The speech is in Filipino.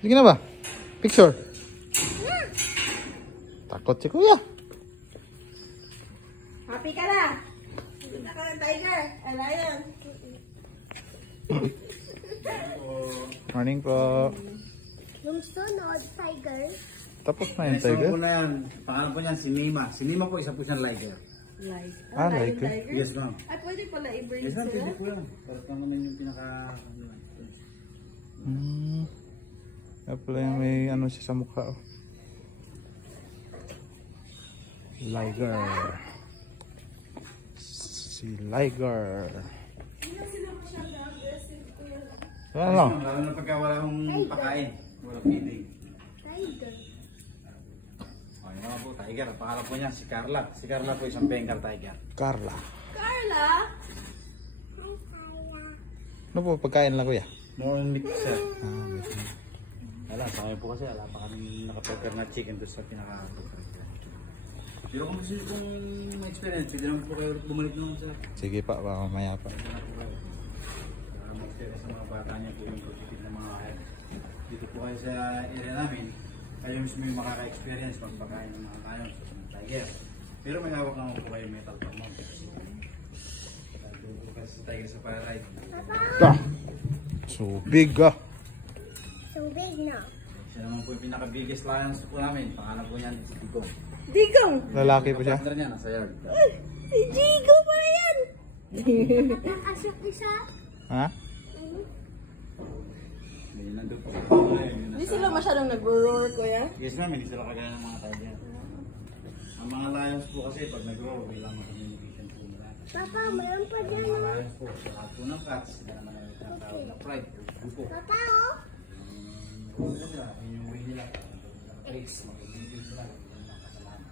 Sige na ba? Picture. Takot si kuya. Happy ka na? Kita ka ng tiger. Lion. Morning po. Yung sunod, tiger. Tapos na yung tiger? Po na yan. Pangalan po niyan si Mima. Si Mima po isa po siyang liger. Liger. Yes ma'am. Ay, pwede pala i-breed Yes ma'am, sila. pwede po yan. Para pa naman yung pinaka... Kaya pala yung may ano siya sa mukha. Oh. Liger. Si Liger. Ano? Lalo na pagka wala akong pakain. Wala feeding. Tiger. Okay mga po, tiger. Pangalan po niya si Carla. Si Carla po isang Bengal tiger. Carla. Carla? Ano po pagkain lang kuya? More on mix sir. Wait. Wala, sa kami po kasi wala pa kami nakaprepare na chicken doon sa pinaka-prepare. Pero kung gusto kong ma-experience, pwede naman po kayo bumalik naman sa... Sige pa, baka mamaya pa. Mag-experience sa mga bata niya po yung positive na mga kaya. Dito po kayo sa area namin, kayo mismo yung makaka-experience pagpakain ng mga lions sa mga tiger. Pero may hawak naman po kayo metal pag mount. Kasi sa tiger sa para-ride. So big ah. So big na. Siya naman po yung pinaka-biggest lions po namin. Pangalan po niyan is Digong. Digong! Lalaki po siya? Partner niya, nasa yard. Si Digong pa yan! Asok isa. Ha? May nandun po. Hindi sila masyadong nag-roar, kuya. Yes ma'am, hindi sila kagaya ng mga tiger. Ang mga lions po kasi pag nag-grow, kailangan mag-communication po nila. Papa, mayroon pa Ang dyan. mga lions po, sa lahat po ng cats, sila naman ang tinatawag na pride. Grupo. Papa, oh. Yun yung way nila. Traits, mag-communicate sila. Yun ang kasalanan.